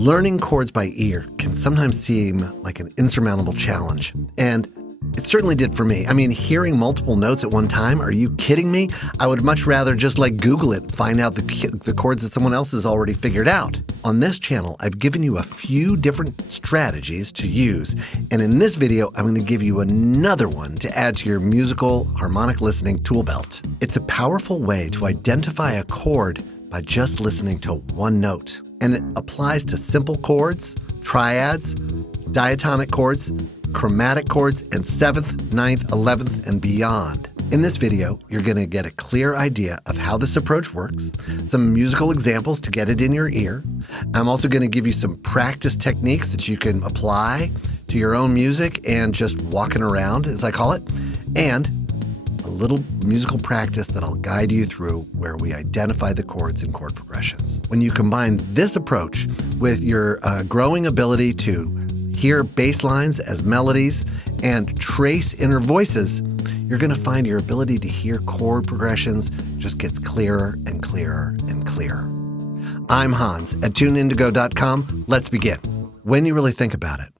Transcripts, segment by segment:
Learning chords by ear can sometimes seem like an insurmountable challenge, and it certainly did for me. I mean, hearing multiple notes at one time, are you kidding me? I would much rather just Google it, find out the chords that someone else has already figured out. On this channel, I've given you a few different strategies to use, and in this video, I'm going to give you another one to add to your musical harmonic listening tool belt. It's a powerful way to identify a chord by just listening to one note. And it applies to simple chords, triads, diatonic chords, chromatic chords, and 7th, 9th, 11th, and beyond. In this video, you're going to get a clear idea of how this approach works, some musical examples to get it in your ear. I'm also going to give you some practice techniques that you can apply to your own music and just walking around, as I call it, and a little musical practice that I'll guide you through where we identify the chords and chord progressions. When you combine this approach with your growing ability to hear bass lines as melodies and trace inner voices, you're going to find your ability to hear chord progressions just gets clearer and clearer and clearer. I'm Hans at tuneindigo.com. Let's begin. When you really think about it,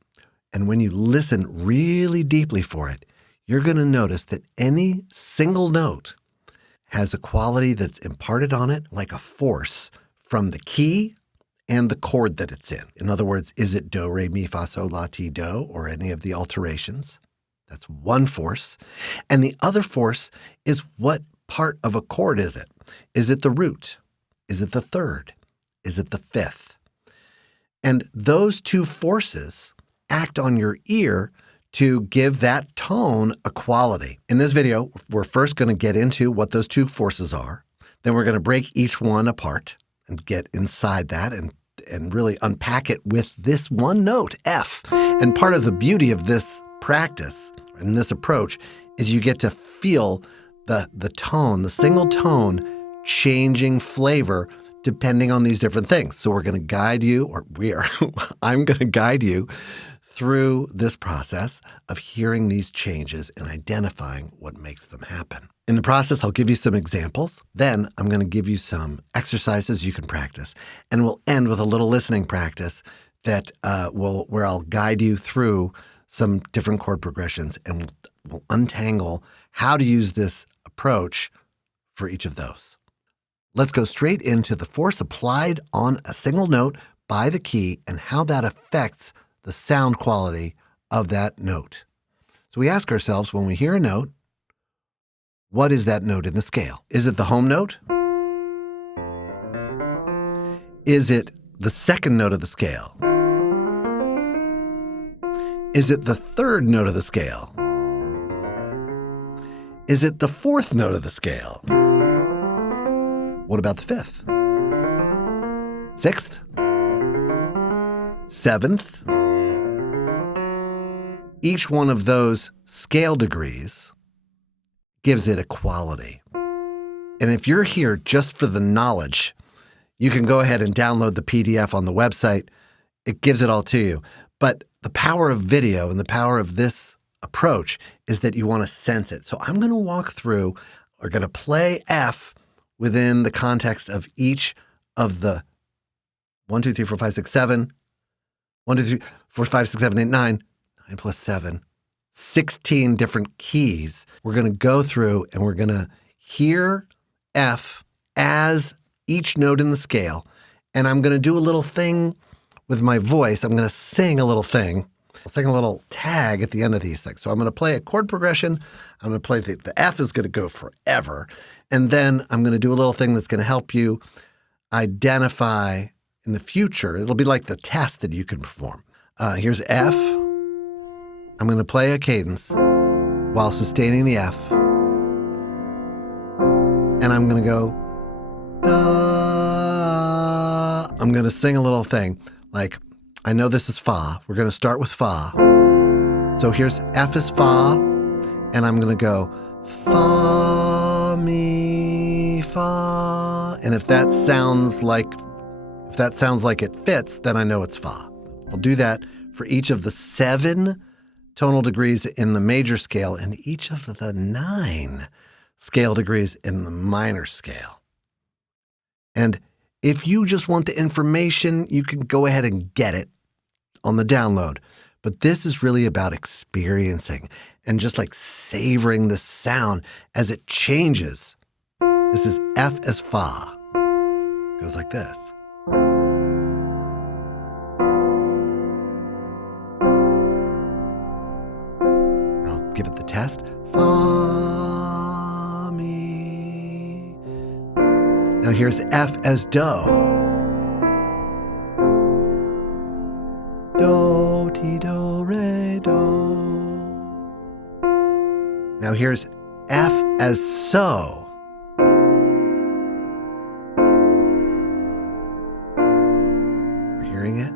and when you listen really deeply for it, you're going to notice that any single note has a quality that's imparted on it like a force from the key and the chord that it's in. In other words, is it do, re, mi, fa, sol, la, ti, do, or any of the alterations? That's one force. And the other force is what part of a chord is it? Is it the root? Is it the third? Is it the fifth? And those two forces act on your ear to give that tone a quality. In this video, we're first going to get into what those two forces are. Then we're going to break each one apart and get inside that and really unpack it with this one note, F. And part of the beauty of this practice and this approach is you get to feel the tone, the single tone, changing flavor depending on these different things. So we're going to guide you, or I'm going to guide you through this process of hearing these changes and identifying what makes them happen. In the process, I'll give you some examples. Then I'm going to give you some exercises you can practice. And we'll end with a little listening practice that where I'll guide you through some different chord progressions, and we'll untangle how to use this approach for each of those. Let's go straight into the force applied on a single note by the key and how that affects the sound quality of that note. So we ask ourselves, when we hear a note, what is that note in the scale? Is it the home note? Is it the second note of the scale? Is it the third note of the scale? Is it the fourth note of the scale? What about the fifth? Sixth? Seventh? Each one of those scale degrees gives it a quality. And if you're here just for the knowledge, you can go ahead and download the PDF on the website. It gives it all to you. But the power of video and the power of this approach is that you want to sense it. So I'm going to walk through, we're going to play F within the context of each of the 1, 2, 3, 4, 5, 6, 7, 1, 2, 3, 4, 5, 6, 7, 8, 9, 9 plus 7, 16 different keys. We're going to go through and we're going to hear F as each note in the scale. And I'm going to do a little thing with my voice. I'm going to sing a little thing. I'll sing a little tag at the end of these things. So I'm going to play a chord progression. I'm going to play the F is going to go forever. And then I'm going to do a little thing that's going to help you identify in the future. It'll be like the test that you can perform. Here's F. I'm going to play a cadence while sustaining the F. And I'm going to go, da. I'm going to sing a little thing. Like, I know this is Fa. We're going to start with Fa. So here's F is Fa. And I'm going to go, Fa, Mi, Fa. And if that sounds like it fits, then I know it's Fa. I'll do that for each of the 7 tonal degrees in the major scale and each of the 9 scale degrees in the minor scale. And If you just want the information, you can go ahead and get it on the download. But this is really about experiencing and just like savoring the sound as it changes. This is F as Fa. Goes like this. I'll give it the test. Fa, mi. Now here's F as Do. Do, ti, do, re, do. Now here's F as So. You're hearing it?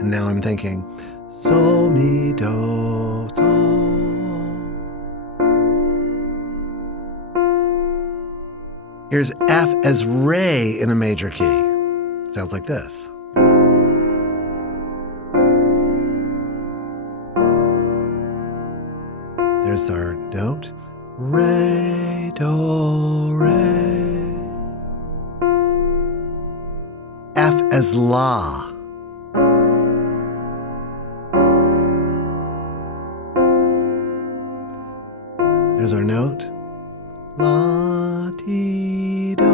And now I'm thinking, so, mi, do, so. Here's F as Re in a major key. Sounds like this. There's our note. Re, do, re. F as La. There's our note. La, ti, do.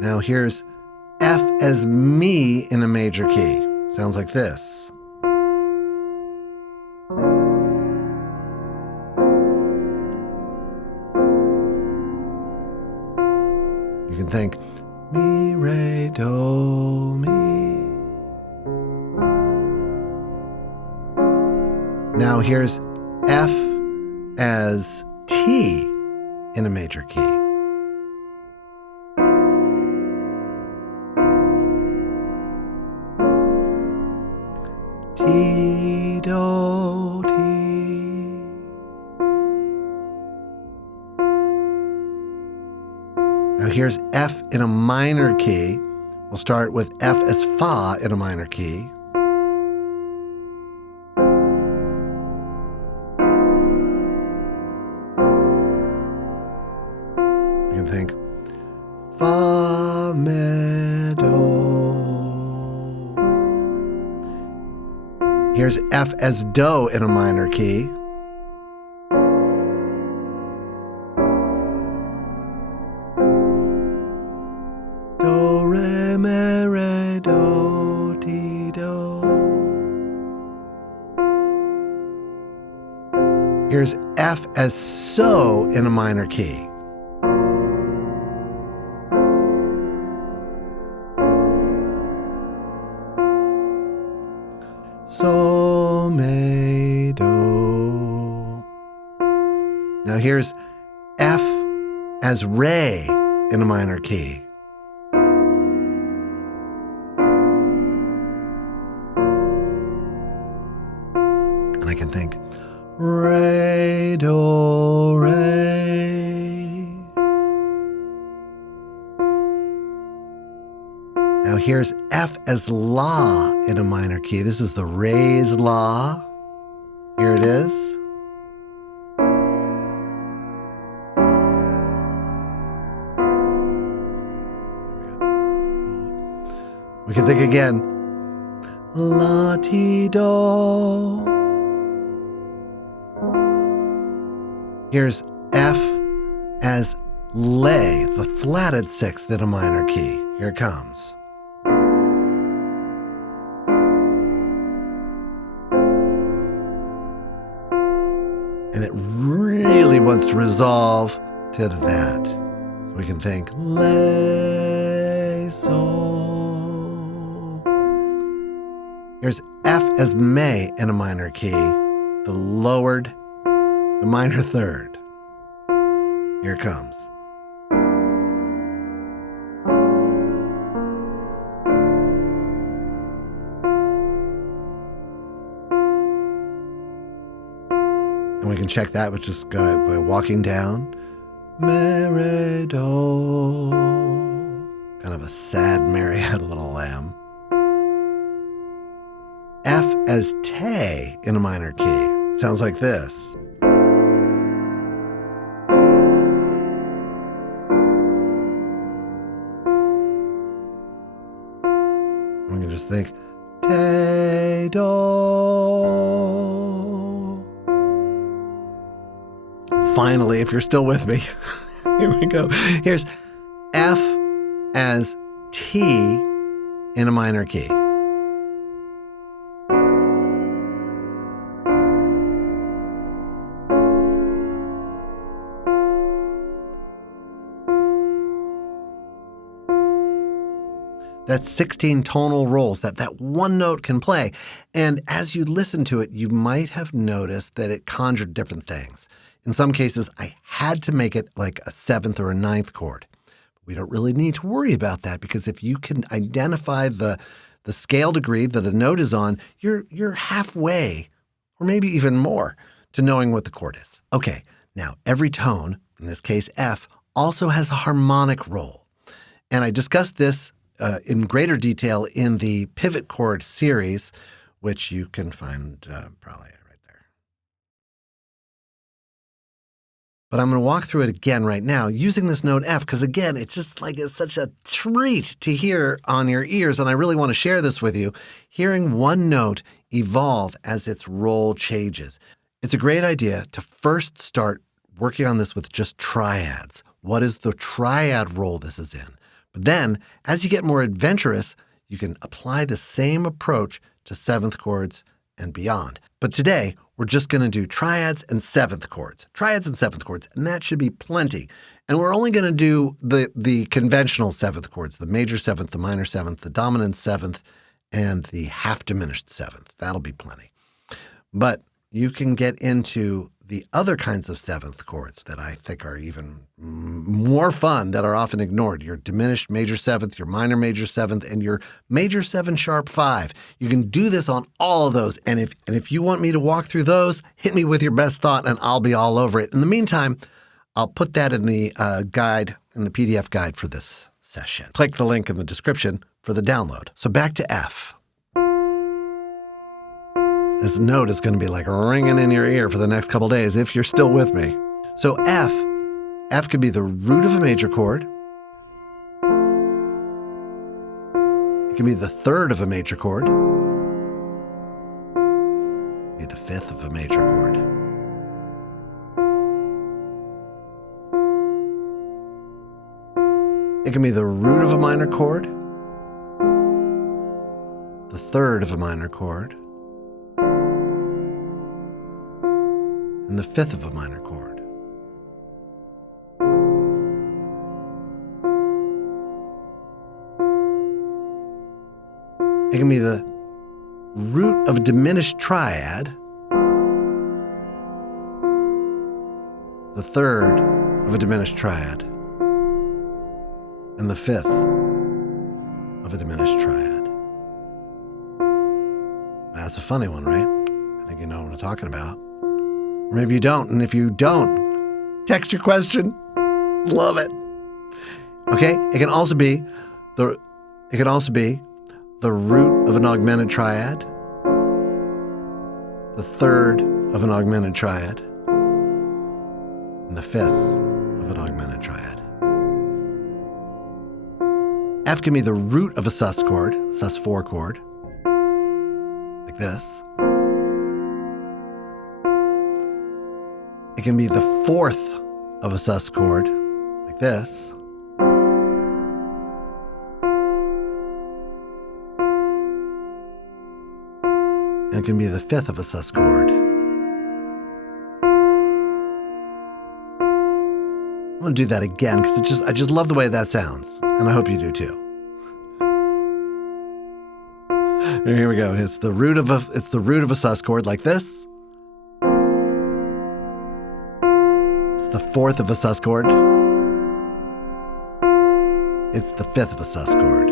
Now here's F as Mi in a major key. Sounds like this. You can think mi, re, do, mi. Now here's F as T in a major key. Ti, do, ti. Now here's F in a minor key. We'll start with F as Fa in a minor key. You can think Fa, me, do. Here's F as Do in a minor key. Do, re, me, re, do, ti, do. Here's F as So in a minor key. So, me, do. Now here's F as Re in a minor key. And I can think re, do, re. Now here's F as La in a minor key. This is the raised La. Here it is. We can think again. La, ti, do. Here's F as Le, the flatted sixth in a minor key. Here it comes. And it really wants to resolve to that. So we can think Le, so. Here's F as Me in a minor key, the lowered, the minor third. Here it comes. And we can check that with just by walking down. Me, re, do. Kind of a sad Mary-had a little lamb. F as Te in a minor key. Sounds like this. We can just think, te, do. Finally, if you're still with me, here we go. Here's F as T in a minor key. That's 16 tonal rolls that one note can play. And as you listen to it, you might have noticed that it conjured different things. In some cases, I had to make it like a 7th or a 9th chord. We don't really need to worry about that because if you can identify the scale degree that a note is on, you're halfway, or maybe even more, to knowing what the chord is. Okay, now every tone, in this case F, also has a harmonic roll. And I discussed this in greater detail in the pivot chord series, which you can find probably right there. But I'm going to walk through it again right now using this note F, because again, it's just like it's such a treat to hear on your ears, and I really want to share this with you, hearing one note evolve as its roll changes. It's a great idea to first start working on this with just triads. What is the triad roll this is in? But then, as you get more adventurous, you can apply the same approach to 7th chords and beyond. But today, we're just going to do triads and 7th chords. Triads and 7th chords, and that should be plenty. And we're only going to do the conventional 7th chords, the major 7th, the minor 7th, the dominant 7th, and the half-diminished 7th. That'll be plenty. But you can get into the other kinds of 7th chords that I think are even more fun, that are often ignored. Your diminished major 7th, your minor major 7th, and your major 7 sharp 5. You can do this on all of those. And if you want me to walk through those, hit me with your best thought and I'll be all over it. In the meantime, I'll put that in the guide, in the PDF guide for this session. Click the link in the description for the download. So back to F. This note is going to be like ringing in your ear for the next couple days if you're still with me. So F could be the root of a major chord. It can be the 3rd of a major chord. It can be the 5th of a major chord. It can be the root of a minor chord, the 3rd of a minor chord, and the 5th of a minor chord. It can be the root of a diminished triad, the 3rd of a diminished triad, and the 5th of a diminished triad. That's a funny one, right? I think you know what I'm talking about. Or maybe you don't, and if you don't, text your question. Love it. Okay, it can also be the root of an augmented triad, the 3rd of an augmented triad, and the 5th of an augmented triad. F can be the root of a sus chord, sus4 chord, like this. It can be the 4th of a sus chord, like this. And it can be the 5th of a sus chord. I'm going to do that again because I just love the way that sounds, and I hope you do too. Here we go. It's the root of a sus chord, like this. The 4th of a sus chord. It's the 5th of a sus chord.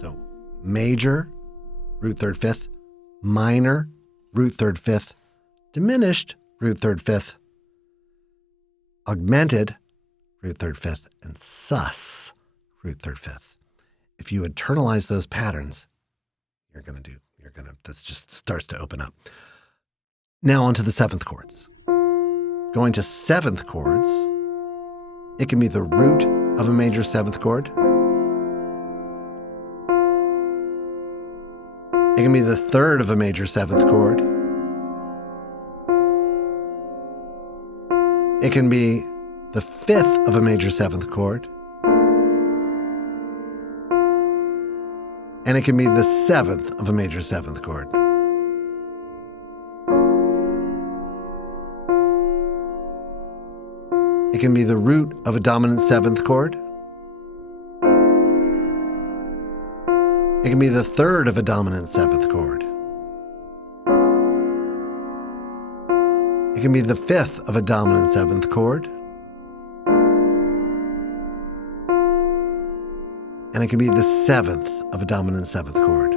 So major, root 3rd 5th, minor, root 3rd 5th, diminished, root 3rd 5th, augmented, root 3rd 5th, and sus, root 3rd 5th. If you internalize those patterns, this just starts to open up. Now onto the 7th chords. going to seventh chords. It can be the root of a major seventh chord. It can be the third of a major seventh chord. It can be the fifth of a major seventh chord. And it can be the seventh of a major seventh chord. It can be the root of a dominant seventh chord. It can be the third of a dominant seventh chord. It can be the fifth of a dominant seventh chord. And it can be the seventh of a dominant seventh chord.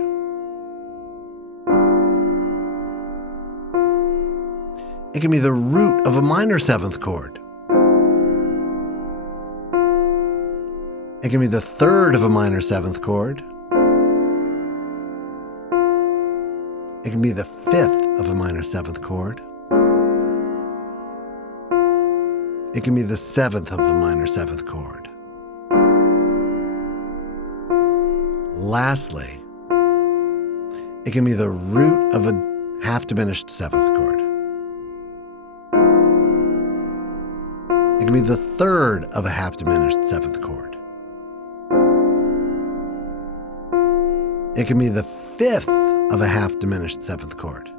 It can be the root of a minor seventh chord. It can be the third of a minor seventh chord. It can be the fifth of a minor seventh chord. It can be the seventh of a minor seventh chord. Lastly, it can be the root of a half-diminished seventh chord. It can be the third of a half-diminished seventh chord. It can be the fifth of a half-diminished seventh chord.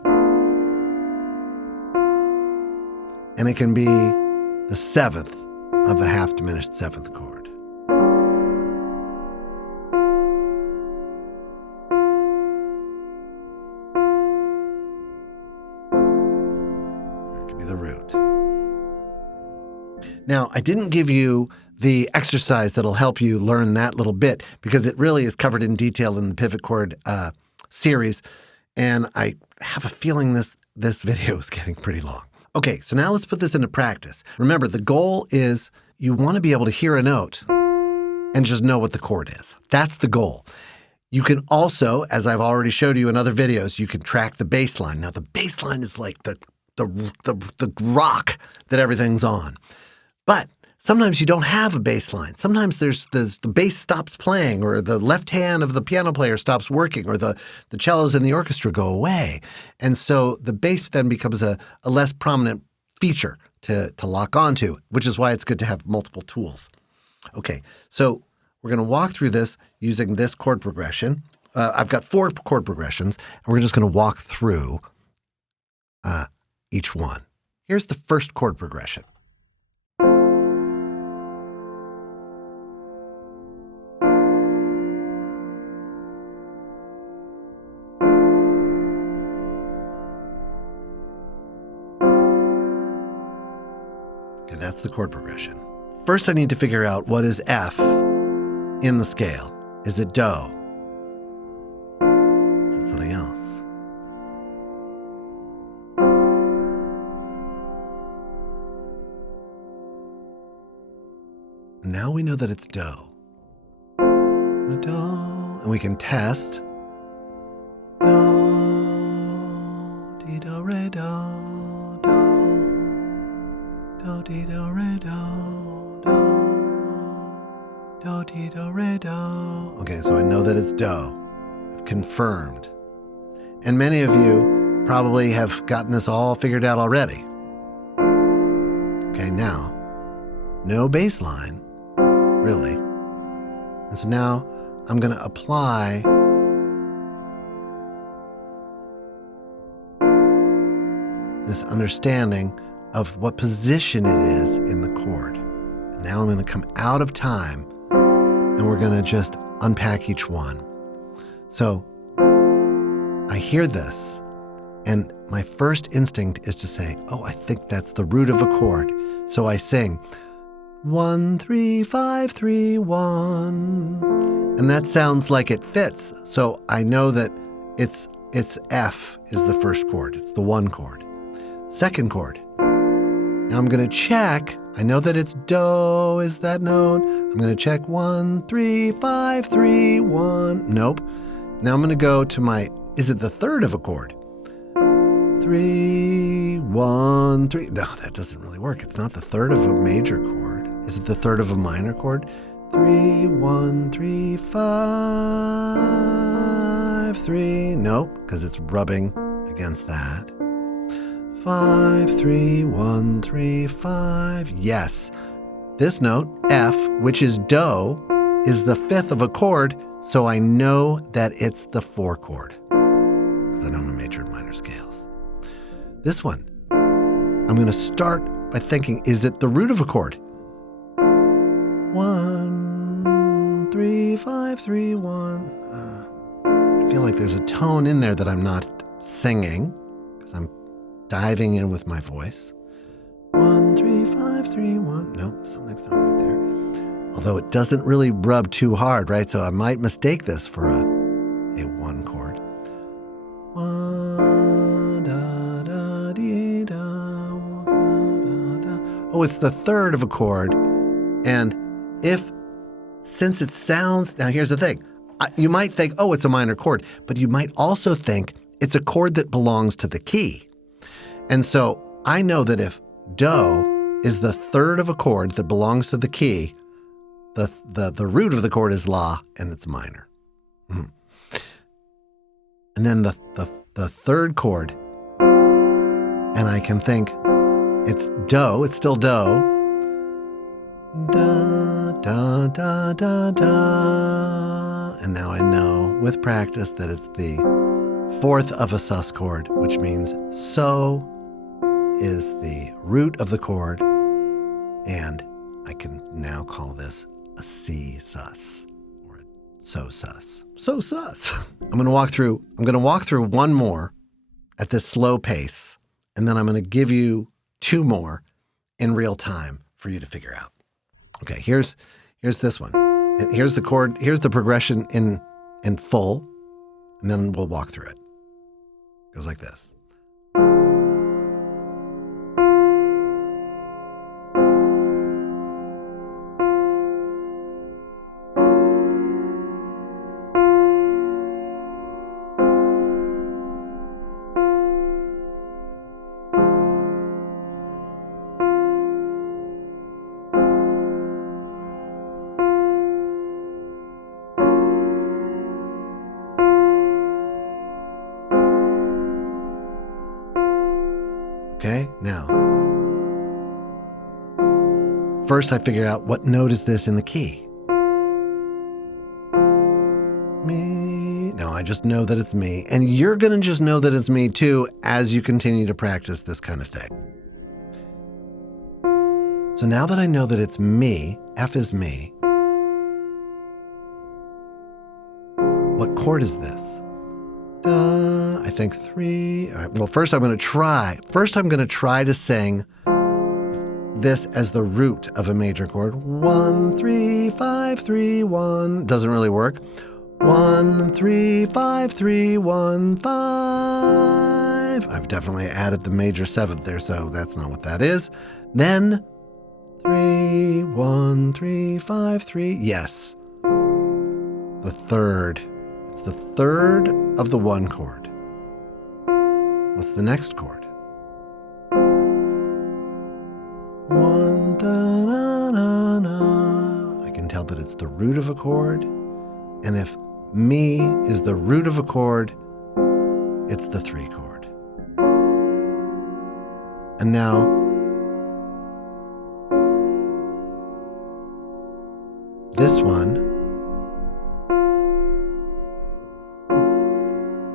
And it can be the seventh of a half-diminished seventh chord. That can be the root. Now, I didn't give you the exercise that'll help you learn that little bit because it really is covered in detail in the pivot chord series, and I have a feeling this video is getting pretty long. Okay, so now let's put this into practice. Remember, the goal is you want to be able to hear a note and just know what the chord is. That's the goal. You can also, as I've already showed you in other videos, you can track the bass line. Now, the bass line is like the rock that everything's on. But sometimes you don't have a bass line. Sometimes the bass stops playing, or the left hand of the piano player stops working, or the cellos in the orchestra go away. And so the bass then becomes a less prominent feature to lock onto, which is why it's good to have multiple tools. Okay, so we're going to walk through this using this chord progression. I've got 4 chord progressions, and we're just going to walk through each one. Here's the first chord progression. Okay, that's the chord progression. First, I need to figure out what is F in the scale. Is it Do? Is it something else? Now we know that it's Do. Do. And we can test. Do, di, do, re, do, do, do, di, do, re, do, do, di, do, re, do. Okay, so I know that it's Do. I've confirmed. And many of you probably have gotten this all figured out already. Okay, now, no bass line, really. And so now I'm going to apply this understanding of what position it is in the chord. And now I'm going to come out of time, and we're going to just unpack each one. So I hear this, and my first instinct is to say, oh, I think that's the root of a chord. So I sing 1, 3, 5, 3, 1. And that sounds like it fits. So I know that it's F is the first chord. It's the 1 chord. Second chord. Now I'm going to check. I know that it's Do is that note. I'm going to check 1, 3, 5, 3, 1. Nope. Now I'm going to go to my, is it the third of a chord? 3, 1, 3. No, that doesn't really work. It's not the third of a major chord. Is it the third of a minor chord? 3, 1, 3, 5, 3. No, because it's rubbing against that. 5, 3, 1, 3, 5. Yes. This note, F, which is Do, is the fifth of a chord, so I know that it's the 4 chord, because I don't know major and minor scales. This one, I'm going to start by thinking, is it the root of a chord? 1, 3, 5, 3, 1. I feel like there's a tone in there that I'm not singing, because I'm diving in with my voice. 1, 3, 5, 3, 1. No, something's not right there. Although it doesn't really rub too hard, right? So I might mistake this for a 1 chord. 1, da, da, dee, da, da, da. Oh, it's the third of a chord. And since it sounds, now here's the thing. You might think, oh, it's a minor chord, but you might also think it's a chord that belongs to the key. And so I know that if Do is the third of a chord that belongs to the key, the root of the chord is La, and it's minor. And then the third chord, and I can think it's Do, it's still Do. Da, da, da, da, da. And now I know with practice that it's the fourth of a sus chord, which means So is the root of the chord, and I can now call this a C sus or a So sus. So sus. I'm going to walk through one more at this slow pace, and then I'm going to give you 2 more in real time for you to figure out. Okay, here's this one. Here's the chord, here's the progression in full, and then we'll walk through it. It goes like this. Okay, now, first I figure out what note is this in the key. Me. No, I just know that it's me. And you're going to just know that it's me too as you continue to practice this kind of thing. So now that I know that it's me, F is me, what chord is this? I think 3. All right, well, first I'm going to try to sing this as the root of a major chord. 1, 3, 5, 3, 1. Doesn't really work. 1, 3, 5, 3, 1, 5. I've definitely added the major 7th there, so that's not what that is. Then 3, 1, 3, 5, 3. Yes. The third. It's the third of the 1 chord. What's the next chord? 1, da, da, da, da. I can tell that it's the root of a chord. And if me is the root of a chord, it's the 3 chord. And now, this one,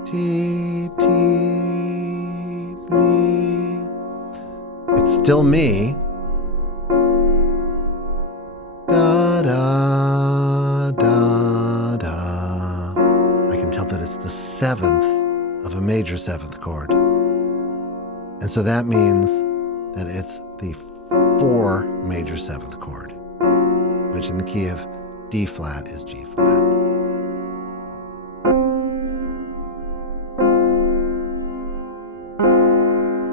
T, T, me. It's still me. Da, da, da, da. I can tell that it's the 7th of a major 7th chord. And so that means that it's the 4 major 7th chord, which in the key of D flat is G flat.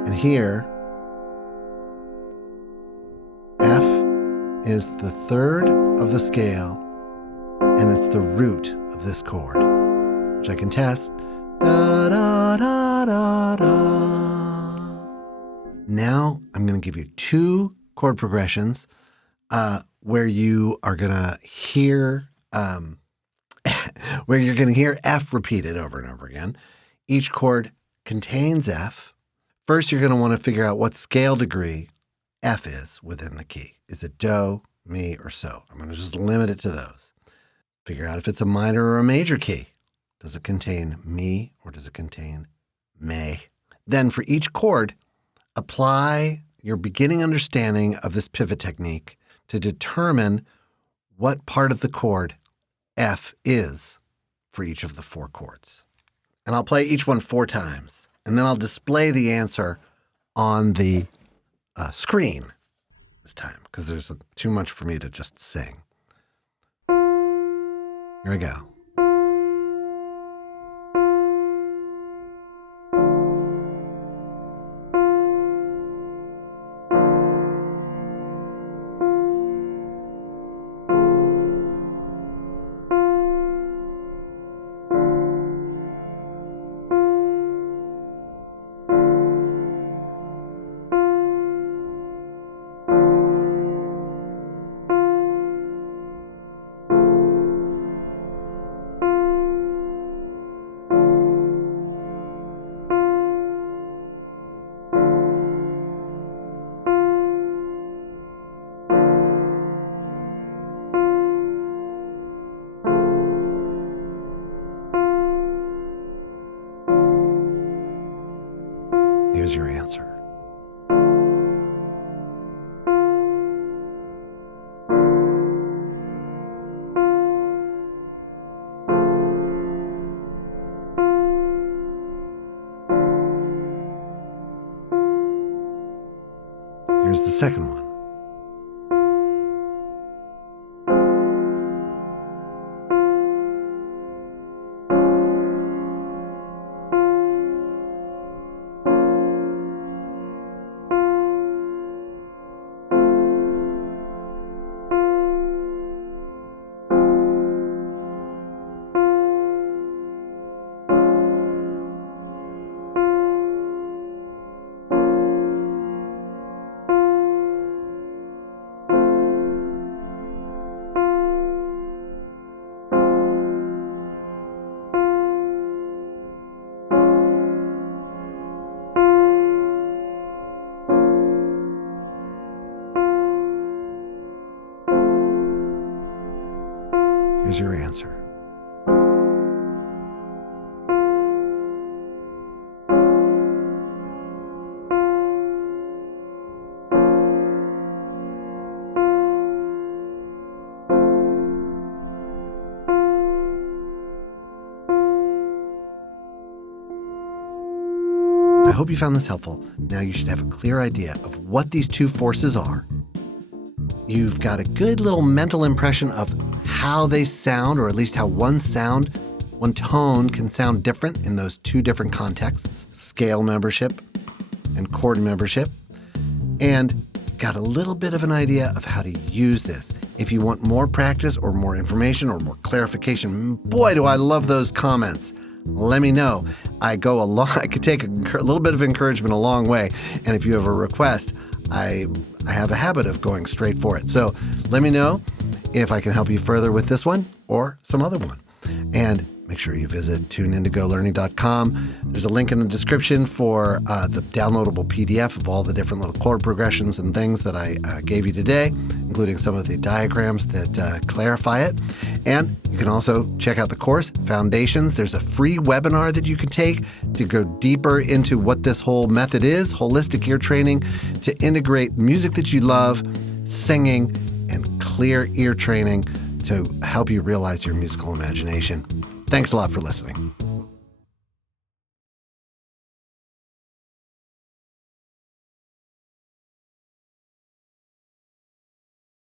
And here, F is the 3rd of the scale, and it's the root of this chord, which I can test. Da, da, da, da, da. Now I'm going to give you 2 chord progressions where you are going to hear where you're going to hear F repeated over and over again. Each chord contains F. First, you're going to want to figure out what scale degree F is within the key. Is it do, mi, or so? I'm going to just limit it to those. Figure out if it's a minor or a major key. Does it contain mi or does it contain me? Then for each chord, apply your beginning understanding of this pivot technique to determine what part of the chord F is for each of the 4 chords. And I'll play each one 4 times, and then I'll display the answer on the screen this time, because there's too much for me to just sing. Here we go. Here's your answer. Here's the second one. Here's your answer. I hope you found this helpful. Now you should have a clear idea of what these 2 forces are. You've got a good little mental impression of how they sound, or at least how one tone can sound different in those 2 different contexts, scale membership and chord membership. And got a little bit of an idea of how to use this. If you want more practice or more information or more clarification, boy, do I love those comments. Let me know. I could take a little bit of encouragement a long way. And if you have a request, I have a habit of going straight for it. So let me know if I can help you further with this one or some other one. And make sure you visit tuneindigolearning.com. There's a link in the description for the downloadable PDF of all the different little chord progressions and things that I gave you today, including some of the diagrams that clarify it. And you can also check out the course, Foundations. There's a free webinar that you can take to go deeper into what this whole method is, holistic ear training, to integrate music that you love, singing, and clear ear training to help you realize your musical imagination. Thanks a lot for listening.